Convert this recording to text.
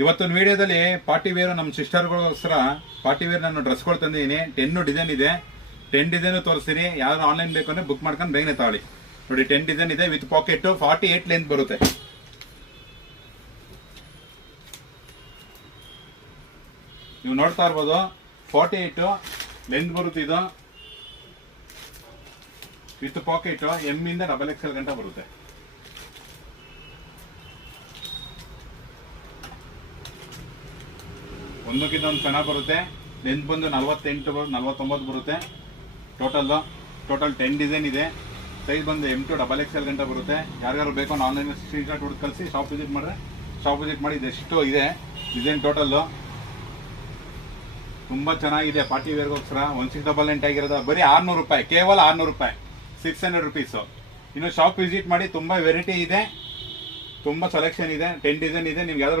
ಇವತ್ತಿನ ವಿಡಿಯೋದಲ್ಲಿ party wear ನಮ್ಮ ಸಿಸ್ಟರ್ಗೋಸ್ಕರ ಪಾರ್ಟಿ ವೇರ್ ನಾನು ಡ್ರೆಸ್ಗಳು ತಂದಿದ್ದೀನಿ. 10 ಡಿಸೈನ್ ಇದೆ. 10 ಡಿಸೈನ್ ತೋರಿಸ್ತೀನಿ. ಯಾರು ಆನ್ಲೈನ್ ಬೇಕು ಅಂದ್ರೆ ಬುಕ್ ಮಾಡ್ಕೊಂಡು ಬೇಗನೆ ತಾಳಿ. ನೋಡಿ 10 ಡಿಸೈನ್ ಇದೆ ವಿತ್ ಪಾಕೆಟ್. 48 ಲೆಂತ್ ಬರುತ್ತೆ. ನೀವು ನೋಡ್ತಾ ಇರ್ಬೋದು 48 ಲೆಂತ್ ಬರುತ್ತೆ. ಇದು ವಿತ್ ಪಾಕೆಟ್ ಎಮ್ ಇಂದ XXL ಗಂಟ ಬರುತ್ತೆ. ಒಂದಕ್ಕಿಂತ ಒಂದು ಚೆನ್ನಾಗಿ ಬರುತ್ತೆ. ಲೆಂತ್ ಬಂದು 48 49 ಬರುತ್ತೆ. ಟೋಟಲ್ 10 ಡಿಸೈನ್ ಇದೆ. ಸೈಜ್ ಬಂದು M to XXL ಗಂಟ ಬರುತ್ತೆ. ಯಾರ್ಯಾರು ಬೇಕು ಆನ್ಲೈನ್ ಸ್ಕ್ರೀನ್ ಶಾಟ್ ಹೊಡೆದು ಕಳಿಸಿ ಶಾಪ್ ವಿಸಿಟ್ ಮಾಡಿದ್ರೆ ಶಾಪ್ ವಿಸಿಟ್ ಮಾಡಿ. ಇದೆಷ್ಟು ಇದೆ ಡಿಸೈನ್ ಟೋಟಲ್. ತುಂಬಾ ಚೆನ್ನಾಗಿದೆ ಪಾರ್ಟಿ ವೇರ್ಗೋಸ್ಕರ. 1699 ಆಗಿರೋದು ಬರೀ 600 ರೂಪಾಯಿ, ಕೇವಲ 600 ರೂಪಾಯಿ, 600 ರುಪೀಸ್. ಇನ್ನು ಶಾಪ್ ವಿಸಿಟ್ ಮಾಡಿ. ತುಂಬಾ ವೆರೈಟಿ ಇದೆ, ತುಂಬಾ ಸೆಲೆಕ್ಷನ್ ಇದೆ. 10 ಡಿಸೈನ್ ಇದೆ. ನಿಮ್ಗೆ ಯಾವ್ದಾದ್ರು